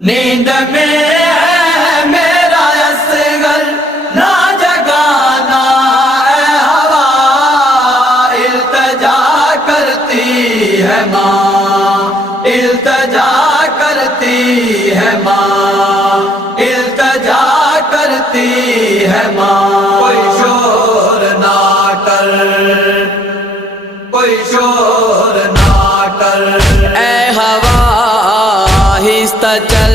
نیند میں ہے میرا اصغر نہ جگانا اے ہوا، التجا کرتی ہے ماں، التجا کرتی ہے ماں، التجا کرتی ہے ماں۔ کوئی شور نہ کر، کوئی شور نہ کر، اے ہوا آہستہ چل،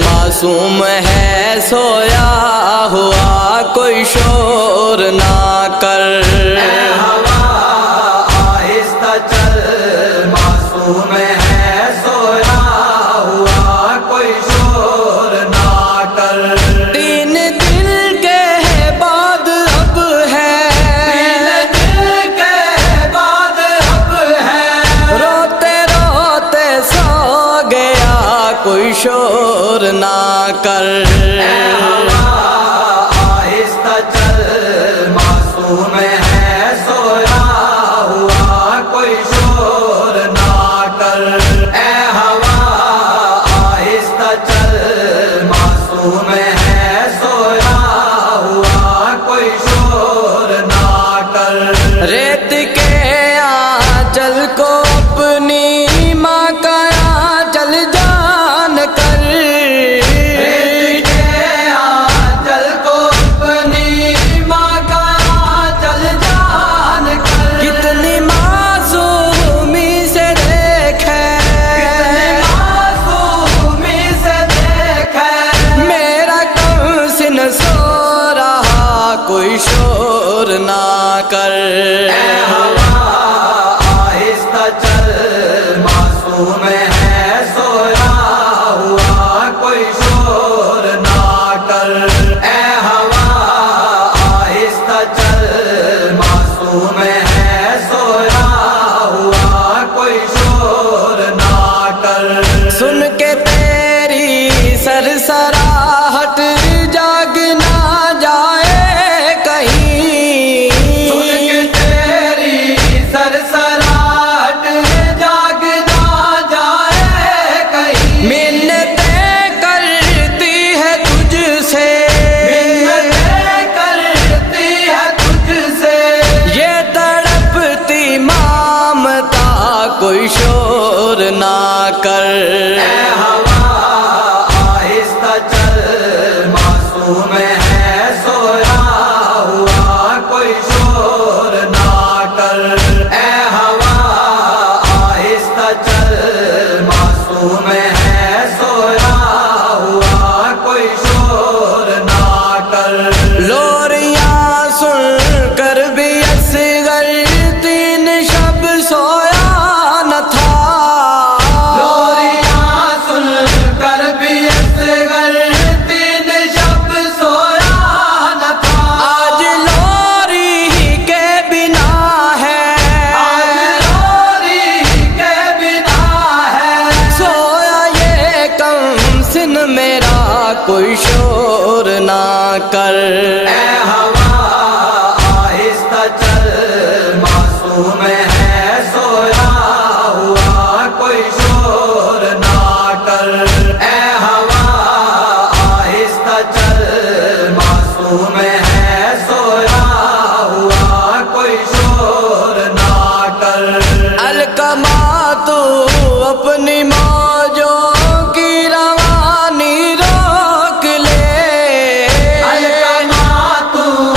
معصوم ہے سویا ہوا، کوئی شور نہ کر۔ اے ہوا آہستہ چل، معصوم ہے سویا ہوا، کوئی شور نہ کر۔ تین دل کے بعد اب ہے، تین دل کے بعد اب ہے، روتے روتے سو گیا، کوئی شور نہ کر۔ اے ہوا آہستہ چل، معصوم ہے سویا ہوا، کوئی شور نہ کر۔ اے ہوا آہستہ چل، معصوم ہے سویا ہوا، کوئی شور نہ کر۔ ریت کے آنچل کو اپنی ماں کا آنچل جان کر، ریت کے آنچل کو اپنی ماں کا آنچل جان کر۔ کتنی معصومی سے دیکھے، کتنی معصومی سے دیکھے، میرا کم سن سو رہا، کوئی شور نہ کر۔ اے ہوا آہستہ چل، معصوم ہے سویا ہوا، کوئی شور نہ کر۔ اے ہوا آہستہ چل، معصوم ہے سویا ہوا، کوئی شور نہ کر۔ سن کے تیری سرسراہٹ جاگ نہ جائے کہیں، سن کے تیری سرسراہٹ جاگ نہ جائے کہیں، منتیں کرتی ہے تجھ سے، منتیں کرتی ہے تجھ سے، یہ تڑپتی مامتا، کوئی شور نہ کر۔ اے ہوا آہستہ چل، معصوم ہے سویا ہوا، کوئی شور نہ کر۔ اے ہوا آہستہ چل، معصوم ہے سویا ہوا، کوئی شور نہ کر۔ لوریاں سن کر بھی اصغر تین شب سویا نہ تھا، لوریاں سن کر بھی اصغر تین شب سویا نہ تھا۔ آج لوری کے بنا ہے، آج لوری کے بنا ہے، سویا یہ کم سن میرا، کوئی شور نہ کر۔ اے ہوا آہستہ چل، معصوم ہے سویا ہوا، کوئی شور نہ کر۔ اے ہوا آہستہ چل، معصوم ہے سویا ہوا، کوئی شور نہ کر۔ الکما تو اپنی موجوں کی روانی روک لے، الکما تو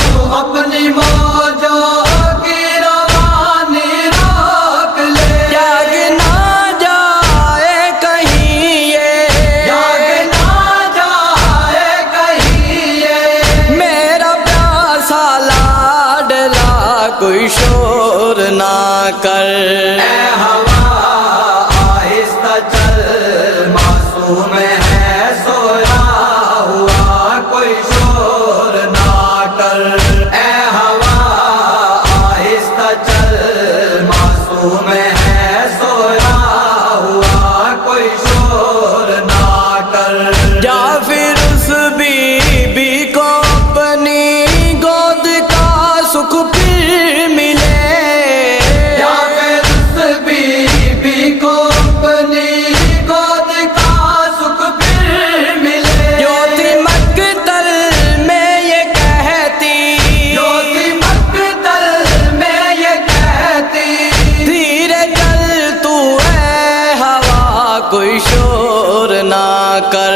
کر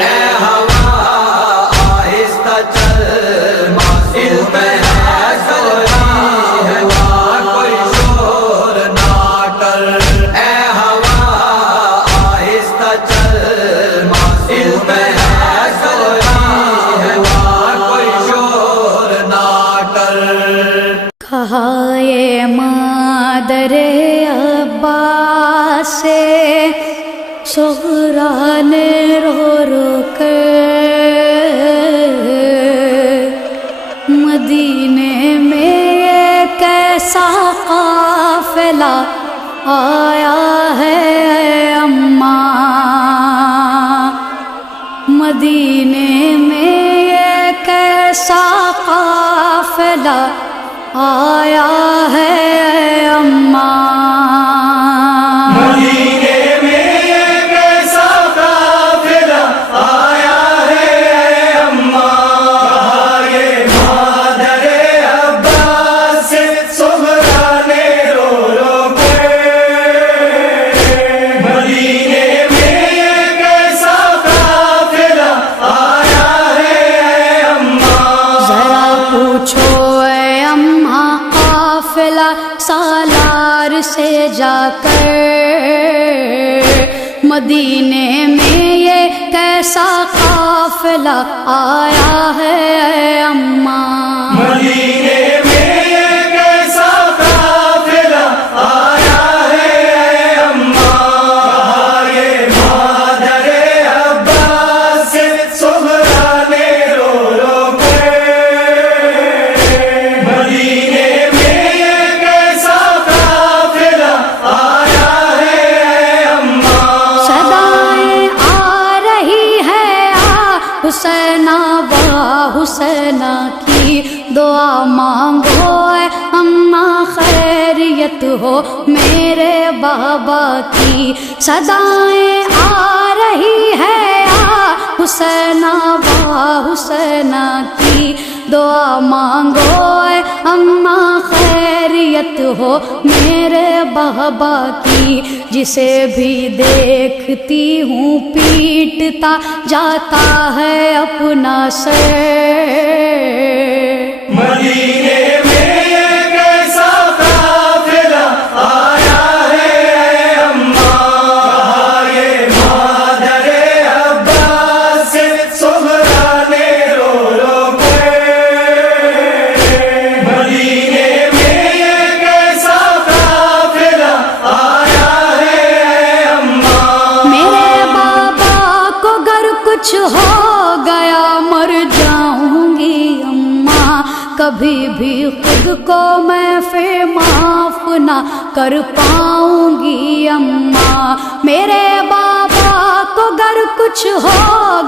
اے ہوا آہستہ چل معصوم ہے سویا ہوا کوئی شور نہ کر اے ہوا آہستہ چل معصوم ہے سویا ہوا کوئی شور نہ کر کہا یہ مادر عباس سے صغرا نے رو رو کر مدینے میں یہ کیسا قافلہ آیا ہے اماں مدینے میں یہ کیسا قافلہ آیا ہے اماں مدینے میں یہ کیسا قافلہ آیا ہے اماں یہ مادر عباس سے صغرا نے رو رو کر مدینے میں یہ کیسا قافلہ آیا ہے اماں ذرا پوچھو اے اماں قافلہ سالار سے جا کر مدینے میں یہ کیسا قافلہ آیا ہے اے اماں مدینے میں یہ کیسا قافلہ آیا ہے اماں یہ مادر عباس سے صغرا نے رو رو کر مدینے میں یہ کیسا قافلہ آیا ہے اماں صدائیں آ رہی ہے حسینہ با حسینہ کی دعا مانگو اے اماں خیریت ہو میرے بابا کی صدائیں آ رہی ہے حسینہ با حسینہ کی دعا مانگو اے اماں خیریت ہو میرے بابا کی جسے بھی دیکھتی ہوں پیٹتا جاتا ہے اپنا سر مدینے میں یہ کیسا قافلہ آیا ہے اماں یہ مادر عباس سے صغرا نے رو رو کر مدینے میں یہ کیسا قافلہ آیا ہے اماں میرے بابا کو گر کچھ ہو گیا مر جاؤں گی اماں کبھی بھی خود کو میں پھر معاف نہ کر پاؤں گی اماں میرے بابا کو گر کچھ ہو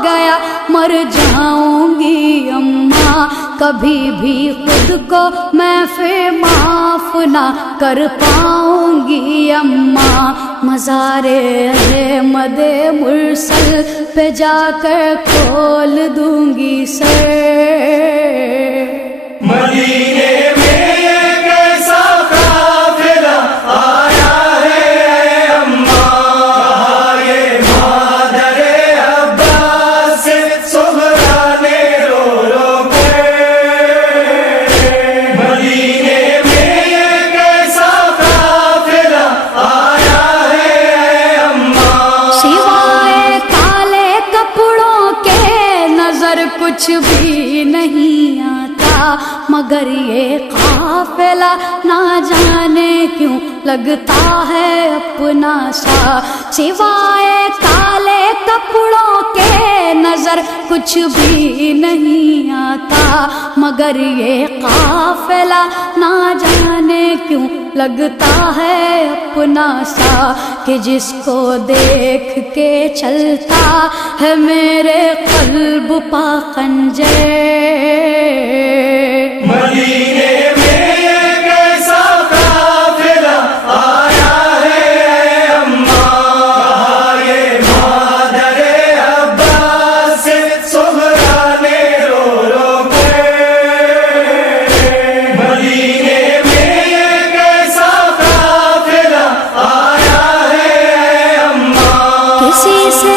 گیا مر جاؤں گی اماں کبھی بھی خود کو میں پھر معاف نہ کر پاؤں گی اماں مزار احمد مرسل پہ جا کر کھول دوں گی سر مدینے میں یہ کیسا قافلہ آیا ہے اماں یہ مادر عباس سے صغرا نے رو رو کر مدینے میں یہ کیسا قافلہ آیا ہے اماں سوائے کالے کپڑوں کے نظر کچھ بھی نہیں آتا مگر یہ قافلہ نہ جانے کیوں لگتا ہے اپنا سا سوائے کالے کپڑوں کے نظر کچھ بھی نہیں آتا مگر یہ قافلہ نہ جانے کیوں لگتا ہے اپنا سا کہ جس کو دیکھ کے چلتا ہے میرے قلب پا خنجر مدینے میں یہ کیسا قافلہ آیا ہے اماں یہ مادر عباس سے صغرا نے رو رو کر مدینے میں یہ کیسا قافلہ آیا ہے اماں کسی سے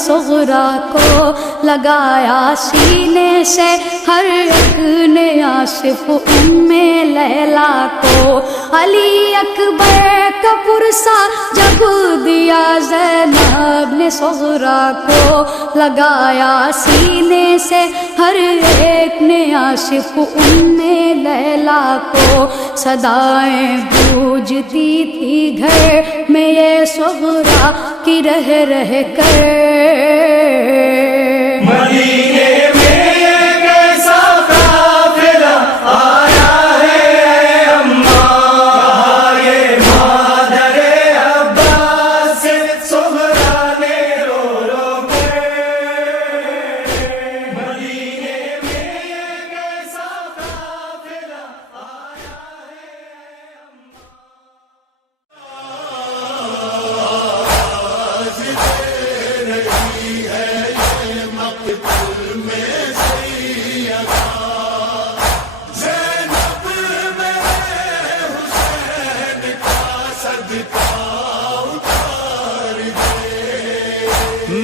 صغرا کو لگایا سینے سے ہر ایک نے آصف لیلا کو علی اکبر کا پرسا جب دیا زینب نے صغرا کو لگایا سینے سے ہر ایک نے آصف لیلا کو صدائیں گونجتی تھی گھر میں یہ صغرا کی رہ رہ کر مدینے میں کیسا قافلہ آیا ہے اے اماں، یہ مادر عباس سے صغرا نے رو رو کر مدینے میں کیسا قافلہ آیا ہے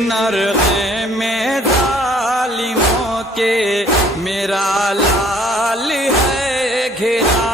نرغے میں ظالموں کے میرا لال ہے گھرا،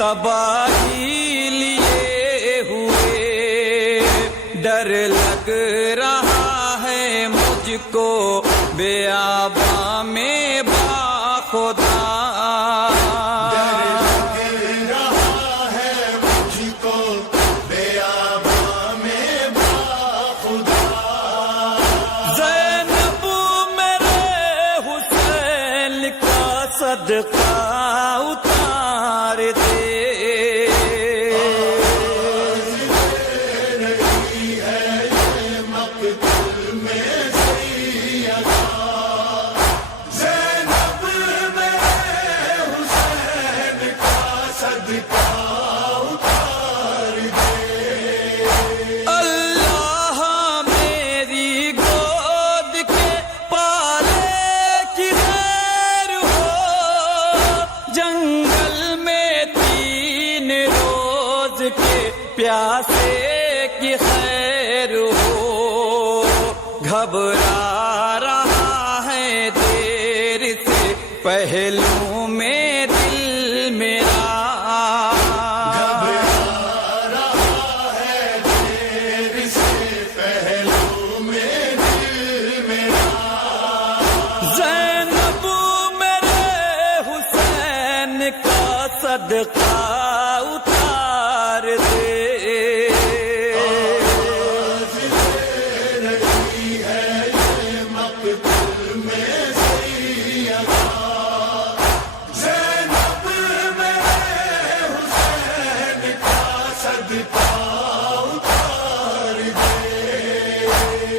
تباہی لیے ہوئے، ڈر لگ رہا ہے مجھ کو بیاباں میں باخدا، زینب میرے حسین کا صدقہ اتار دے، پیاسے کی خیر ہو، گھبرا رہا ہے دیر سے پہلو میں دل میرا، زینب میرے حسین کا صدقہ اتار دے،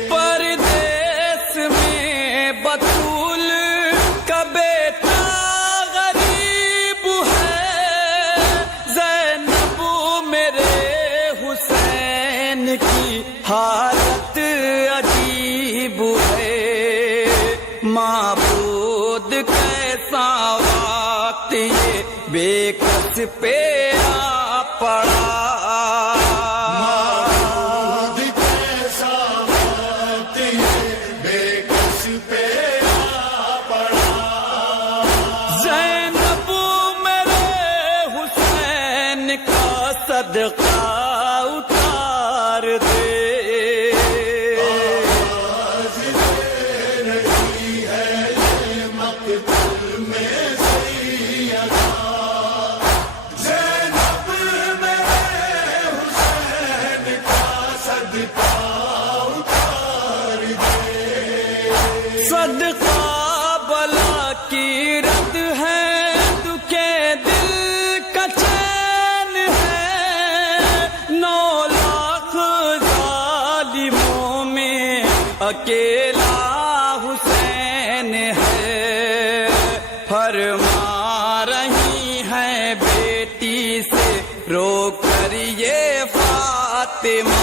پردیس میں بطول کا بیٹا غریب ہے، زینب میرے حسین کی حالت عجیب ہے، معبود کیسا وقت یہ بے کس پہ آ پڑا، صدقہ اتار دے، صدقہ بلا کی رد حسین ہے، فرما رہی ہیں بیٹی سے رو کر یہ فاطمہ،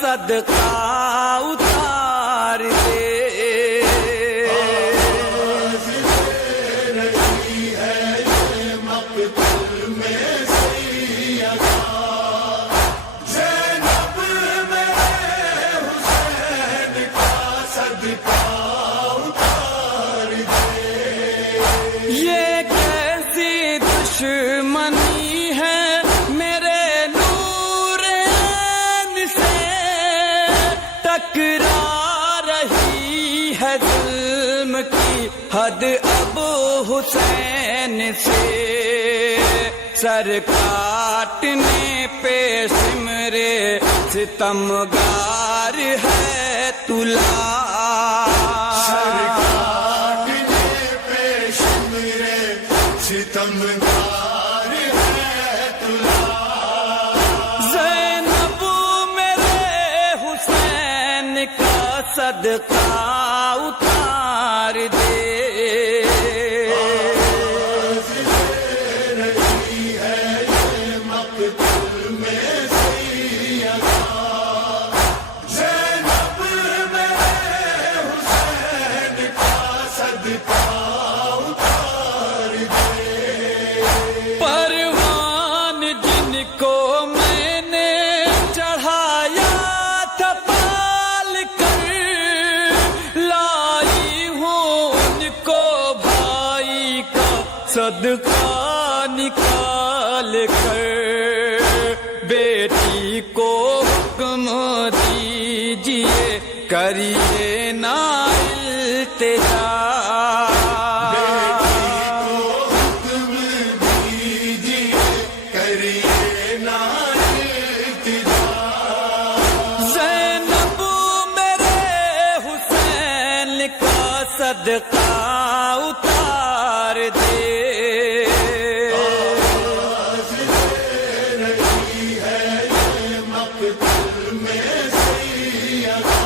صدقہ اتار دے، رہی ہے یہ مقتل میں سیدہ، زینب میرے حسین کا صدقہ اتار دے، یہ کیسی دشمنی ہے میرے نور عین سے، ٹکرا رہی ہے ظلم کی حد اب حسین سے، سر کاٹنے پہ سمرے ستمگار ہے تلا، سر کاٹنے پہ سمرے ستمگار ہے تلا، زینب میرے حسین کا صدقہ اتار دے، رہی ہے یہ مقتل میں سیدہ، زینب میرے حسین کا صدقہ اتار دے، پروان جن کو میں نے چڑھایا تھا پال کر، لائی ہوں ان کو بھائی کا صدقہ نکال کر، بیٹی کو حکم دیجیے کریے نا التجا، حکم دیجیے کریے نا التجا، زینب میرے حسین کا صدقہ اتار دے، رہی ہے یہ مقتل میں سیدہ،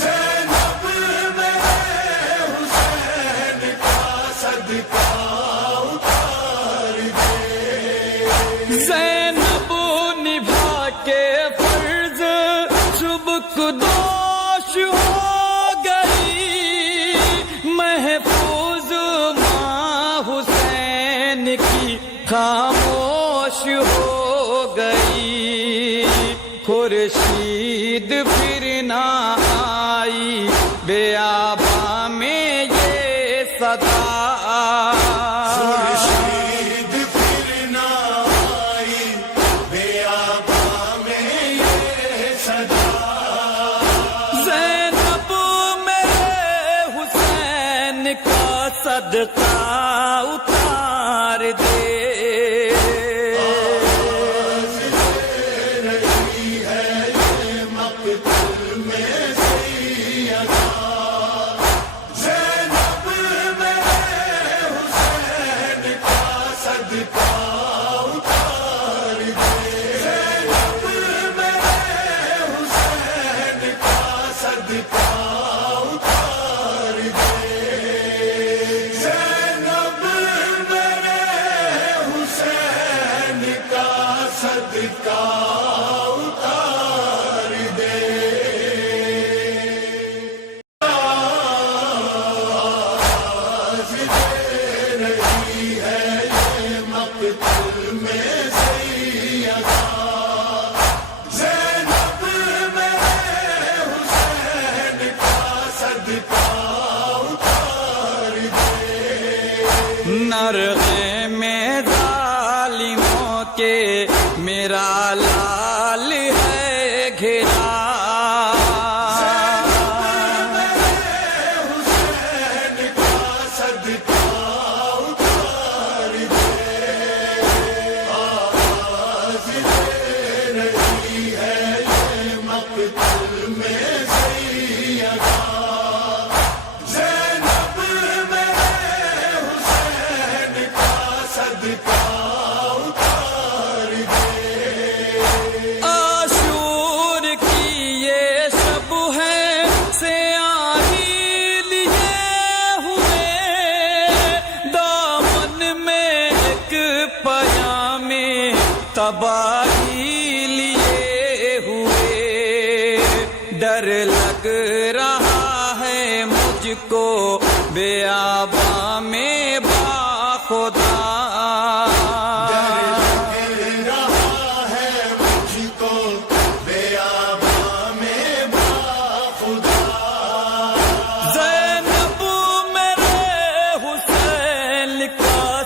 زینب میرے حسین کا صدقہ اتار دے، زینب نبھا کے فرض سبکدوش ہو گئی، محفوظ ماں حسین کی خاموش ہو گئی، خورشید پھر نہ آئی بیاباں میں یہ صدا، خورشید پھر نہ آئی بیاباں میں یہ صدا، زینب میرے حسین کا صدقہ اتار دے، رہی ہے یہ مقتل میں سیدہ، زینب میرے حسین کا صدقہ اتار دے، زینب میرے حسین کا صدقہ اتار دے، زینب میرے حسین کا صدقہ اتار دے، رہی ہے یہ مقتل میں سیدہ، زینب میرے حسین کا صدقہ اتار دے، نرغے میں ظالموں کے میرا لال ہے گھرا، حسین کا صدقہ اتار دے، آواز دے رہی ہے یہ مقتل میں سیدہ، تباہی لیے ہوئے، ڈر لگ رہا ہے مجھ کو بیاباں میں باخدا۔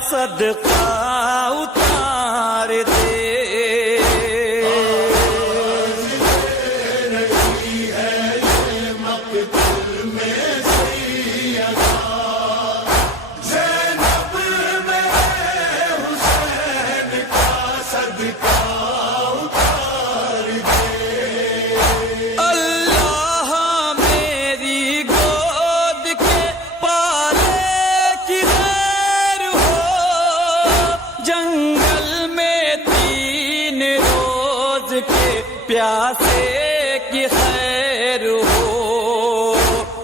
صدقہ اتار دے، رہی ہے یہ مقتل میں سیدہ، زینب میرے حسین کا صدقہ اتار دے۔ اللہ میری گود کے پالے کی خیر ہو، جنگل میں 3 روز کے پیاسے کی خیر ہو،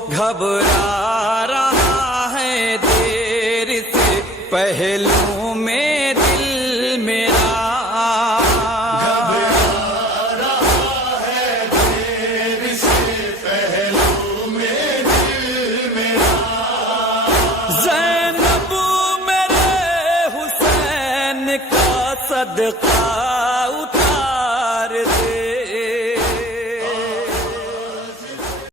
گھبرا رہا ہے دیر سے پہلو میں دل میرا، زینب میرے حسین کا صدقہ